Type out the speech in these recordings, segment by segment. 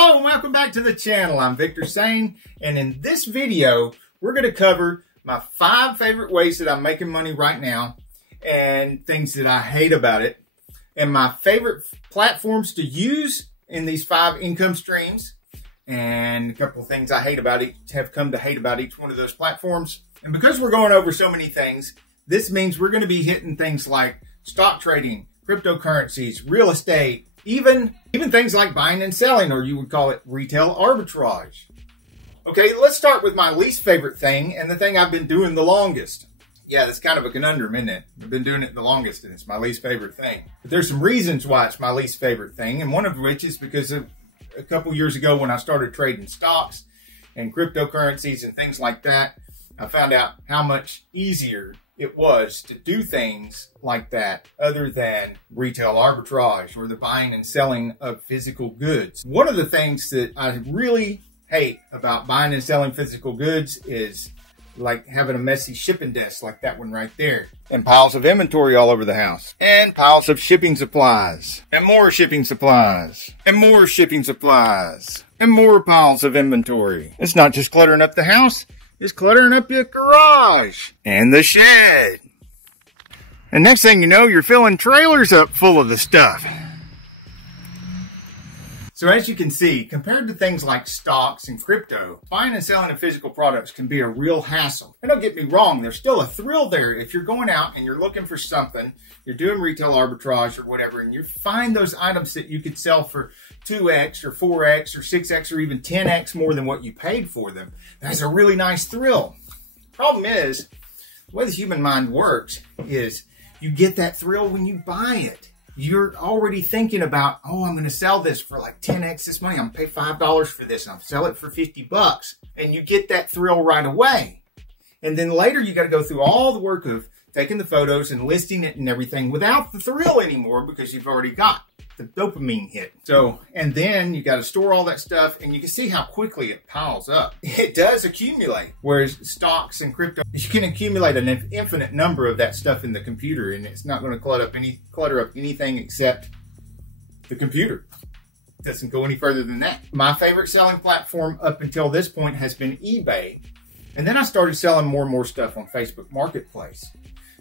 Hello and welcome back to the channel. I'm Victor Sane, and in this video we're going to cover my 5 favorite ways that I'm making money right now and things that I hate about it, and my favorite platforms to use in these 5 income streams, and a couple of things I hate about it, have come to hate about each one of those platforms. And because we're going over so many things, this means we're going to be hitting things like stock trading, cryptocurrencies, real estate, even things like buying and selling, or you would call it retail arbitrage. Okay, let's start with my least favorite thing and the thing I've been doing the longest. Yeah, that's kind of a conundrum, isn't it? I've been doing it the longest and it's my least favorite thing. But there's some reasons why it's my least favorite thing, and one of which is because of a couple years ago when I started trading stocks and cryptocurrencies and things like that, I found out how much easier it was to do things like that other than retail arbitrage or the buying and selling of physical goods. One of the things that I really hate about buying and selling physical goods is like having a messy shipping desk like that one right there, and piles of inventory all over the house, and piles of shipping supplies, and more shipping supplies, and more shipping supplies, and more piles of inventory. It's not just cluttering up the house, it's cluttering up your garage and the shed. And next thing you know, you're filling trailers up full of the stuff. So as you can see, compared to things like stocks and crypto, buying and selling of physical products can be a real hassle. And don't get me wrong, there's still a thrill there. If you're going out and you're looking for something, you're doing retail arbitrage or whatever, and you find those items that you could sell for 2x or 4x or 6x or even 10x more than what you paid for them, that's a really nice thrill. Problem is, the way the human mind works is you get that thrill when you buy it. You're already thinking about, oh, I'm going to sell this for like 10x this money. I'm going to pay $5 for this and I'll sell it for 50 bucks. And you get that thrill right away. And then later you got to go through all the work of taking the photos and listing it and everything without the thrill anymore because you've already got the dopamine hit. So, and then you got to store all that stuff, and you can see how quickly it piles up. It does accumulate. Whereas stocks and crypto, you can accumulate an infinite number of that stuff in the computer, and it's not going to clutter up anything except the computer. It doesn't go any further than that. My favorite selling platform up until this point has been eBay. And then I started selling more and more stuff on Facebook Marketplace,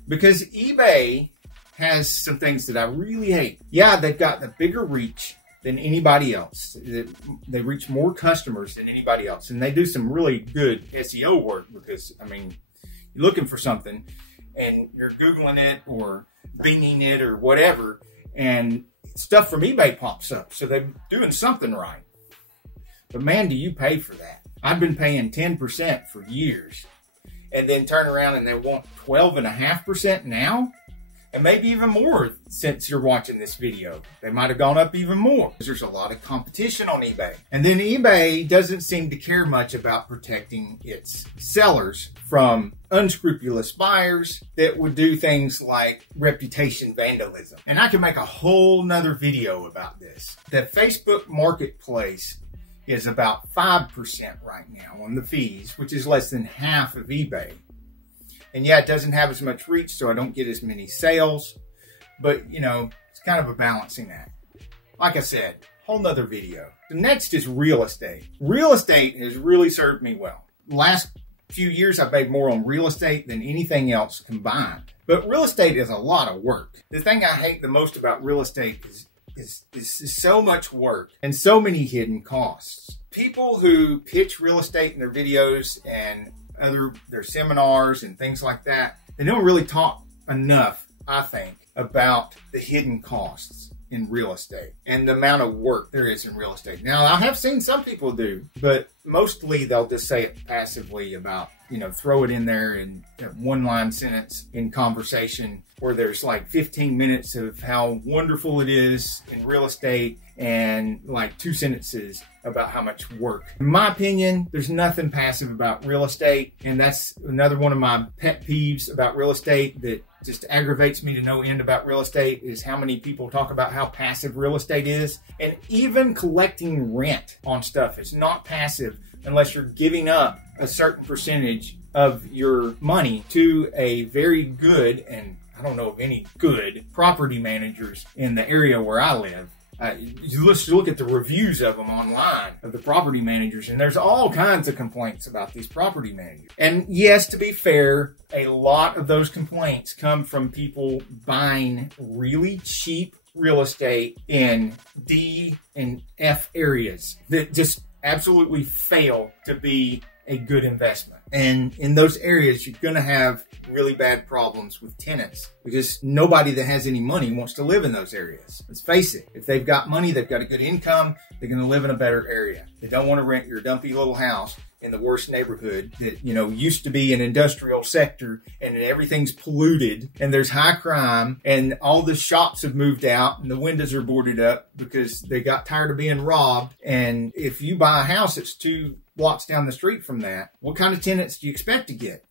because eBay has some things that I really hate. Yeah, they've got the bigger reach than anybody else. They reach more customers than anybody else. And they do some really good SEO work because, I mean, you're looking for something and you're Googling it or Binging it or whatever, and stuff from eBay pops up. So they're doing something right. But man, do you pay for that? I've been paying 10% for years, and then turn around and they want 12.5% now? And maybe even more since you're watching this video. They might have gone up even more. There's a lot of competition on eBay. And then eBay doesn't seem to care much about protecting its sellers from unscrupulous buyers that would do things like reputation vandalism. And I can make a whole nother video about this. The Facebook Marketplace is about 5% right now on the fees, which is less than half of eBay. And yeah, it doesn't have as much reach, so I don't get as many sales. But, you know, it's kind of a balancing act. Like I said, whole nother video. The next is real estate. Real estate has really served me well. The last few years, I've made more on real estate than anything else combined. But real estate is a lot of work. The thing I hate the most about real estate is so much work and so many hidden costs. People who pitch real estate in their videos and their seminars and things like that, they don't really talk enough, I think, about the hidden costs in real estate and the amount of work there is in real estate. Now, I have seen some people do, but mostly they'll just say it passively about, you know, throw it in there in a one-line sentence in conversation where there's like 15 minutes of how wonderful it is in real estate and like 2 sentences about how much work. In my opinion, there's nothing passive about real estate, and that's another one of my pet peeves about real estate that just aggravates me to no end about real estate, is how many people talk about how passive real estate is. And even collecting rent on stuff is not passive unless you're giving up a certain percentage of your money to a very good, and I don't know of any good property managers in the area where I live, You look at the reviews of them online, of the property managers, and there's all kinds of complaints about these property managers. And yes, to be fair, a lot of those complaints come from people buying really cheap real estate in D and F areas that just absolutely fail to be a good investment. And in those areas, you're going to have really bad problems with tenants because nobody that has any money wants to live in those areas. Let's face it. If they've got money, they've got a good income, they're going to live in a better area. They don't want to rent your dumpy little house in the worst neighborhood that, used to be an industrial sector, and everything's polluted and there's high crime and all the shops have moved out and the windows are boarded up because they got tired of being robbed. And if you buy a house that's 2 blocks down the street from that, what kind of tenants do you expect to get?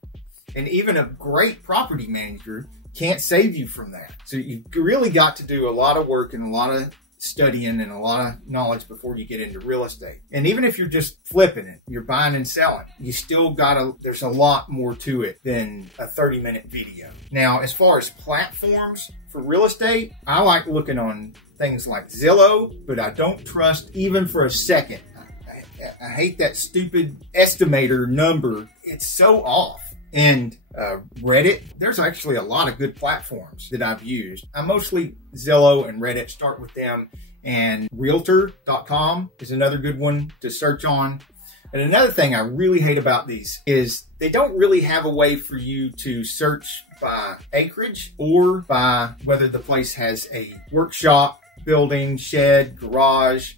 And even a great property manager can't save you from that. So you've really got to do a lot of work and a lot of studying and a lot of knowledge before you get into real estate. And even if you're just flipping it, you're buying and selling, you still there's a lot more to it than a 30-minute video. Now, as far as platforms for real estate, I like looking on things like Zillow, but I don't trust even for a second. I hate that stupid estimator number. It's so off. And Reddit, there's actually a lot of good platforms that I've used. I mostly Zillow and Reddit, start with them. And Realtor.com is another good one to search on. And another thing I really hate about these is they don't really have a way for you to search by acreage or by whether the place has a workshop, building, shed, garage,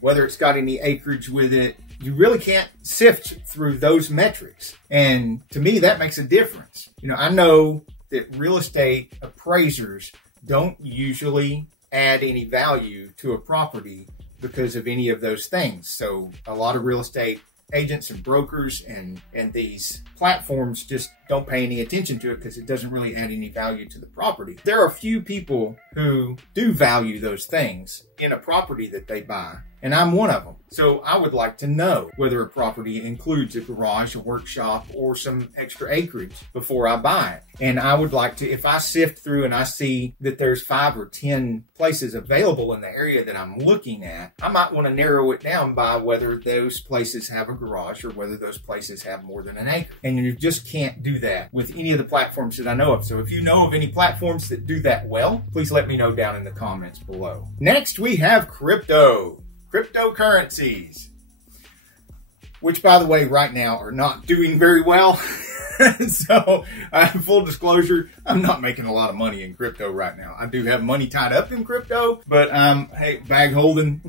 whether it's got any acreage with it. You really can't sift through those metrics. And to me, that makes a difference. I know that real estate appraisers don't usually add any value to a property because of any of those things. So a lot of real estate agents and brokers and these platforms just don't pay any attention to it because it doesn't really add any value to the property. There are a few people who do value those things in a property that they buy, and I'm one of them. So I would like to know whether a property includes a garage, a workshop, or some extra acreage before I buy it. And I would like to, if I sift through and I see that there's 5 or 10 places available in the area that I'm looking at, I might want to narrow it down by whether those places have a garage or whether those places have more than an acre. And you just can't do that with any of the platforms that I know of. So if you know of any platforms that do that well, please let me know down in the comments below. Next, we have cryptocurrencies, which, by the way, right now are not doing very well. So, full disclosure, I'm not making a lot of money in crypto right now. I do have money tied up in crypto, but hey, bag holding.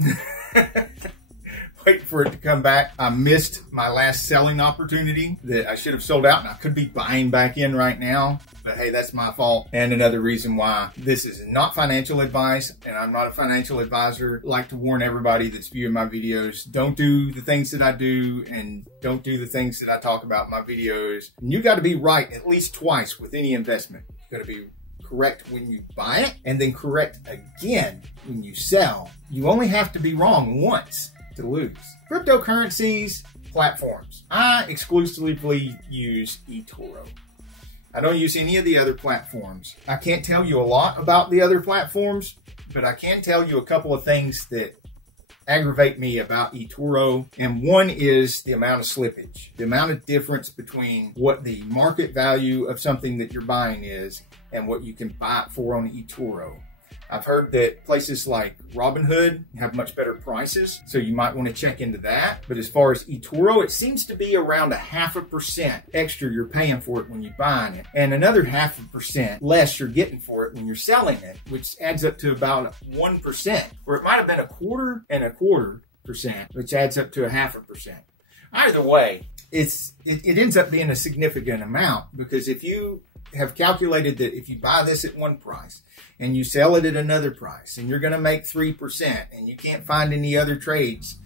Wait for it to come back. I missed my last selling opportunity that I should have sold out, and I could be buying back in right now. But hey, that's my fault. And another reason why this is not financial advice, and I'm not a financial advisor. I like to warn everybody that's viewing my videos, don't do the things that I do and don't do the things that I talk about in my videos. And you got to be right at least twice with any investment. You got to be correct when you buy it and then correct again when you sell. You only have to be wrong once to lose. Cryptocurrencies platforms. I exclusively use eToro. I don't use any of the other platforms. I can't tell you a lot about the other platforms, but I can tell you a couple of things that aggravate me about eToro. And one is the amount of slippage, the amount of difference between what the market value of something that you're buying is and what you can buy it for on eToro. I've heard that places like Robinhood have much better prices, so you might want to check into that. But as far as eToro, it seems to be around 0.5% extra you're paying for it when you're buying it, and another 0.5% less you're getting for it when you're selling it, which adds up to about 1%, or it might have been 1/4%, which adds up to 0.5%. Either way, it ends up being a significant amount, because if you have calculated that if you buy this at one price and you sell it at another price and you're going to make 3% and you can't find any other trades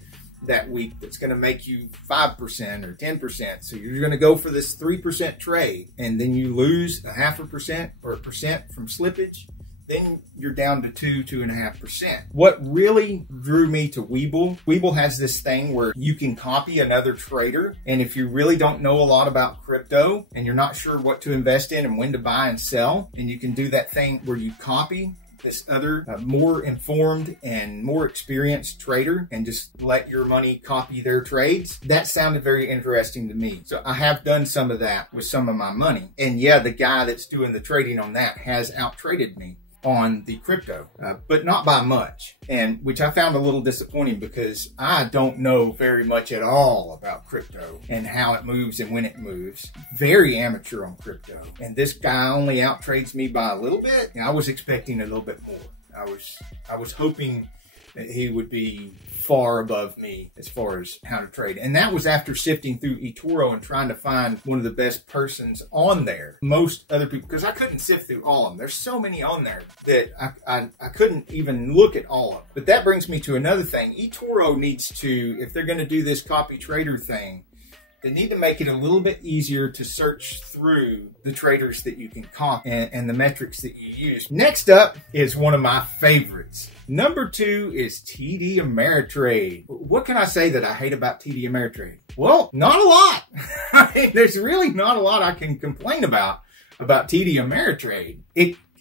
that week that's going to make you 5% or 10%. So you're going to go for this 3% trade and then you lose 0.5% or 1% from slippage. Then you're down to 2.5%. What really drew me to Webull has this thing where you can copy another trader. And if you really don't know a lot about crypto and you're not sure what to invest in and when to buy and sell, and you can do that thing where you copy this other more informed and more experienced trader and just let your money copy their trades. That sounded very interesting to me. So I have done some of that with some of my money. And yeah, the guy that's doing the trading on that has out-traded me on the crypto, but not by much, and which I found a little disappointing because I don't know very much at all about crypto and how it moves and when it moves. Very amateur on crypto, and this guy only out trades me by a little bit. And I was expecting a little bit more. I was hoping that he would be far above me as far as how to trade. And that was after sifting through eToro and trying to find one of the best persons on there. Most other people, because I couldn't sift through all of them. There's so many on there that I couldn't even look at all of them. But that brings me to another thing. eToro needs to, if they're going to do this copy trader thing, they need to make it a little bit easier to search through the traders that you can copy and the metrics that you use. Next up is one of my favorites. Number 2 is TD Ameritrade. What can I say that I hate about TD Ameritrade? Well, not a lot. I mean, there's really not a lot I can complain about TD Ameritrade.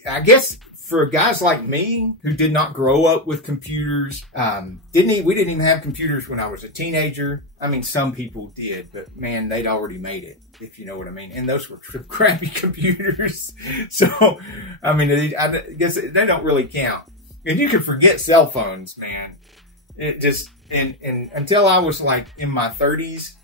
I guess for guys like me who did not grow up with computers, we didn't even have computers when I was a teenager. I mean, some people did, but man, they'd already made it, if you know what I mean. And those were crappy computers. So, I mean, I guess they don't really count. And you can forget cell phones, man. It just, and until I was like in my 30s,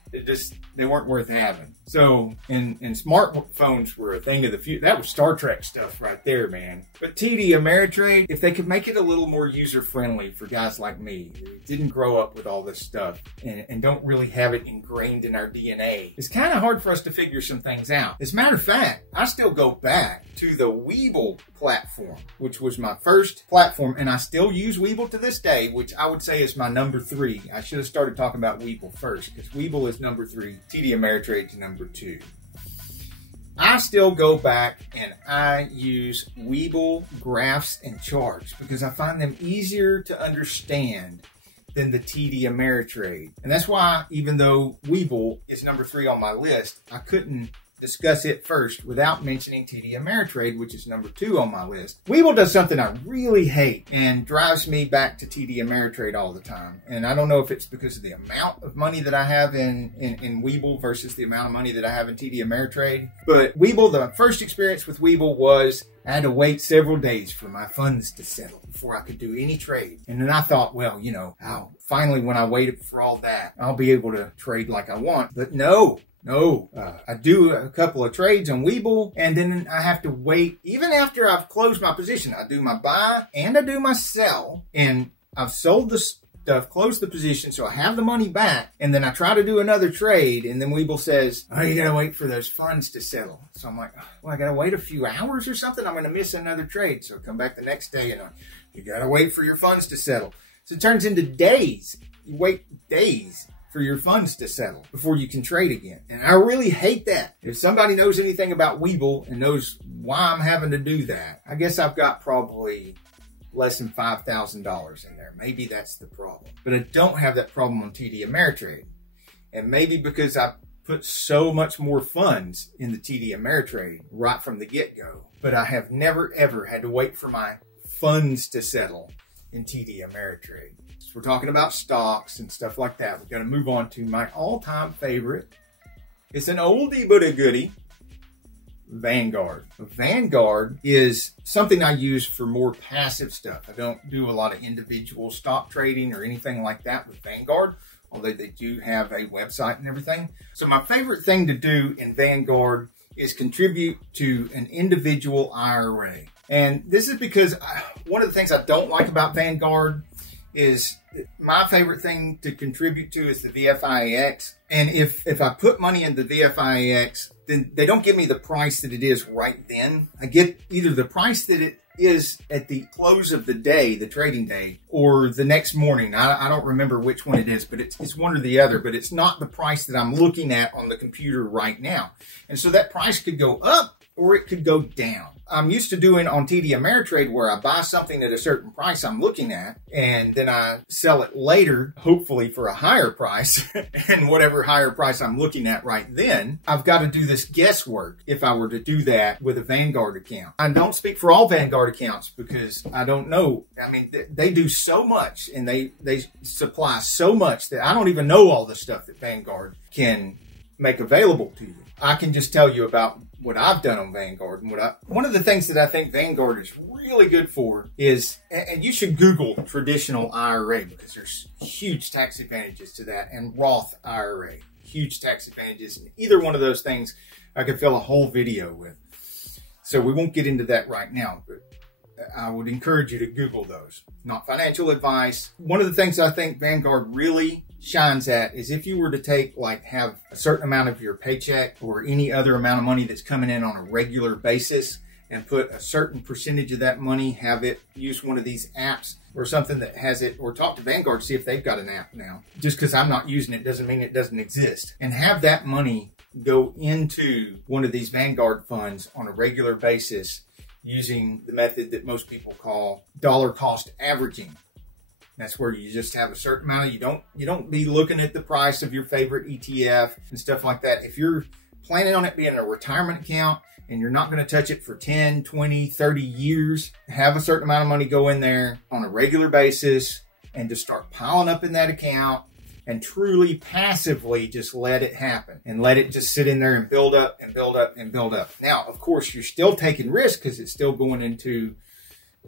they weren't worth having. So, and smartphones were a thing of the future. That was Star Trek stuff right there, man. But TD Ameritrade, if they could make it a little more user-friendly for guys like me who didn't grow up with all this stuff and don't really have it ingrained in our DNA, it's kind of hard for us to figure some things out. As a matter of fact, I still go back to the Webull platform, which was my first platform, and I still use Webull to this day, which I would say is my number 3. I should have started talking about Webull first, because Webull is number 3, TD Ameritrade to number 2. I still go back and I use Webull graphs and charts because I find them easier to understand than the TD Ameritrade. And that's why, even though Webull is number 3 on my list, I couldn't discuss it first without mentioning TD Ameritrade, which is number 2 on my list. Webull does something I really hate and drives me back to TD Ameritrade all the time. And I don't know if it's because of the amount of money that I have in Webull versus the amount of money that I have in TD Ameritrade. But Webull, the first experience with Webull was I had to wait several days for my funds to settle before I could do any trade. And then I thought, well, you know, finally when I waited for all that, I'll be able to trade like I want. But no, I do a couple of trades on Webull, and then I have to wait. Even after I've closed my position, I do my buy and I do my sell, and I've sold the stuff, closed the position, so I have the money back, and then I try to do another trade, and then Webull says, oh, you gotta wait for those funds to settle. So I'm like, well, I gotta wait a few hours or something? I'm gonna miss another trade. So I come back the next day, and you gotta wait for your funds to settle. So it turns into days. You wait days for your funds to settle before you can trade again. And I really hate that. If somebody knows anything about Webull and knows why I'm having to do that, I guess I've got probably less than $5,000 in there. Maybe that's the problem. But I don't have that problem on TD Ameritrade. And maybe because I put so much more funds in the TD Ameritrade right from the get-go. But I have never, ever had to wait for my funds to settle in TD Ameritrade. We're talking about stocks and stuff like that. We're going to move on to my all-time favorite. It's an oldie but a goodie. Vanguard. Vanguard is something I use for more passive stuff. I don't do a lot of individual stock trading or anything like that with Vanguard, although they do have a website and everything. So my favorite thing to do in Vanguard is contribute to an individual IRA. And this is because one of the things I don't like about Vanguard is my favorite thing to contribute to is the VFIAX. And if I put money in the VFIAX, then they don't give me the price that it is right then. I get either the price that it is at the close of the day, the trading day, or the next morning. I don't remember which one it is, but it's one or the other. But it's not the price that I'm looking at on the computer right now. And so that price could go up or it could go down. I'm used to doing on TD Ameritrade where I buy something at a certain price I'm looking at, and then I sell it later, hopefully for a higher price, and whatever higher price I'm looking at right then. I've got to do this guesswork if I were to do that with a Vanguard account. I don't speak for all Vanguard accounts because I don't know. I mean, they do so much, and they supply so much that I don't even know all the stuff that Vanguard can make available to you. I can just tell you about what I've done on Vanguard. And one of the things that I think Vanguard is really good for is, and you should Google traditional IRA because there's huge tax advantages to that, and Roth IRA, huge tax advantages. And either one of those things I could fill a whole video with. So we won't get into that right now, but I would encourage you to Google those. Not financial advice. One of the things I think Vanguard really shines at is if you were to have a certain amount of your paycheck or any other amount of money that's coming in on a regular basis and put a certain percentage of that money, have it use one of these apps or something that has it, or talk to Vanguard, see if they've got an app now. Just because I'm not using it doesn't mean it doesn't exist. And have that money go into one of these Vanguard funds on a regular basis using the method that most people call dollar cost averaging. That's where you just have a certain amount of, you don't be looking at the price of your favorite ETF and stuff like that. If you're planning on it being a retirement account and you're not going to touch it for 10, 20, 30 years, have a certain amount of money go in there on a regular basis and just start piling up in that account and truly passively just let it happen and let it just sit in there and build up and build up and build up. Now, of course, you're still taking risk because it's still going into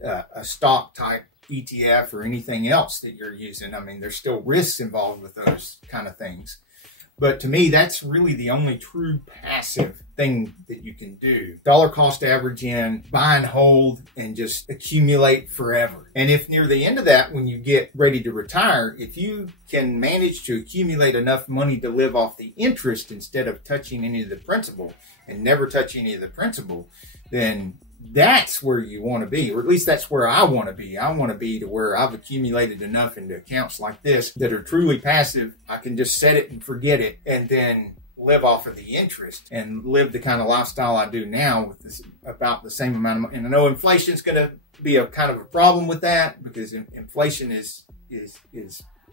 a stock type ETF or anything else that you're using. I mean, there's still risks involved with those kind of things. But to me, that's really the only true passive thing that you can do. Dollar cost average in, buy and hold, and just accumulate forever. And if near the end of that, when you get ready to retire, if you can manage to accumulate enough money to live off the interest instead of touching any of the principal and never touch any of the principal, then that's where you want to be, or at least that's where I want to be. I want to be to where I've accumulated enough into accounts like this that are truly passive. I can just set it and forget it and then live off of the interest and live the kind of lifestyle I do now with this, about the same amount of money. And I know inflation is going to be a kind of a problem with that because inflation is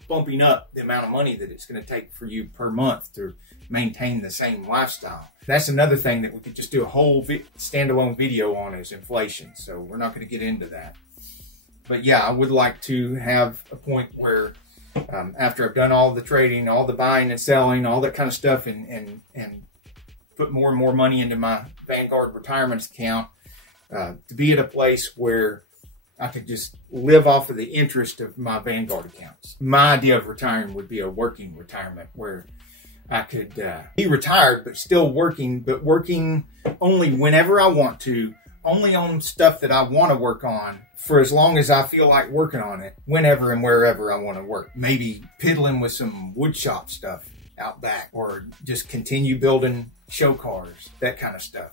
bumping up the amount of money that it's going to take for you per month to maintain the same lifestyle. That's another thing that we could just do a whole standalone video on is inflation. So we're not going to get into that. But yeah, I would like to have a point where after I've done all the trading, all the buying and selling, all that kind of stuff, and put more and more money into my Vanguard retirement account, to be at a place where I could just live off of the interest of my Vanguard accounts. My idea of retiring would be a working retirement where I could be retired but still working, but working only whenever I want to, only on stuff that I want to work on for as long as I feel like working on it, whenever and wherever I want to work. Maybe piddling with some wood shop stuff out back, or just continue building show cars, that kind of stuff.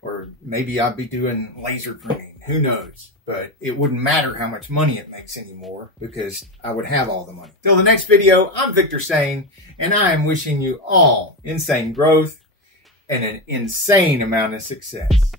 Or maybe I'd be doing laser printing, who knows? But it wouldn't matter how much money it makes anymore because I would have all the money. Till the next video, I'm Victor Sane, and I am wishing you all insane growth and an insane amount of success.